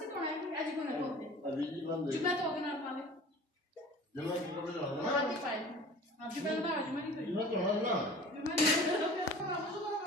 से कौन है आज कौन है बोलते अभी जी बंद जुम्मा तो होगा ना पाले जुम्मा तो कब जाना हाँ जी पाले हाँ जुम्मा तो आज जुम्मा नहीं जुम्मा तो है ना जुम्मा नहीं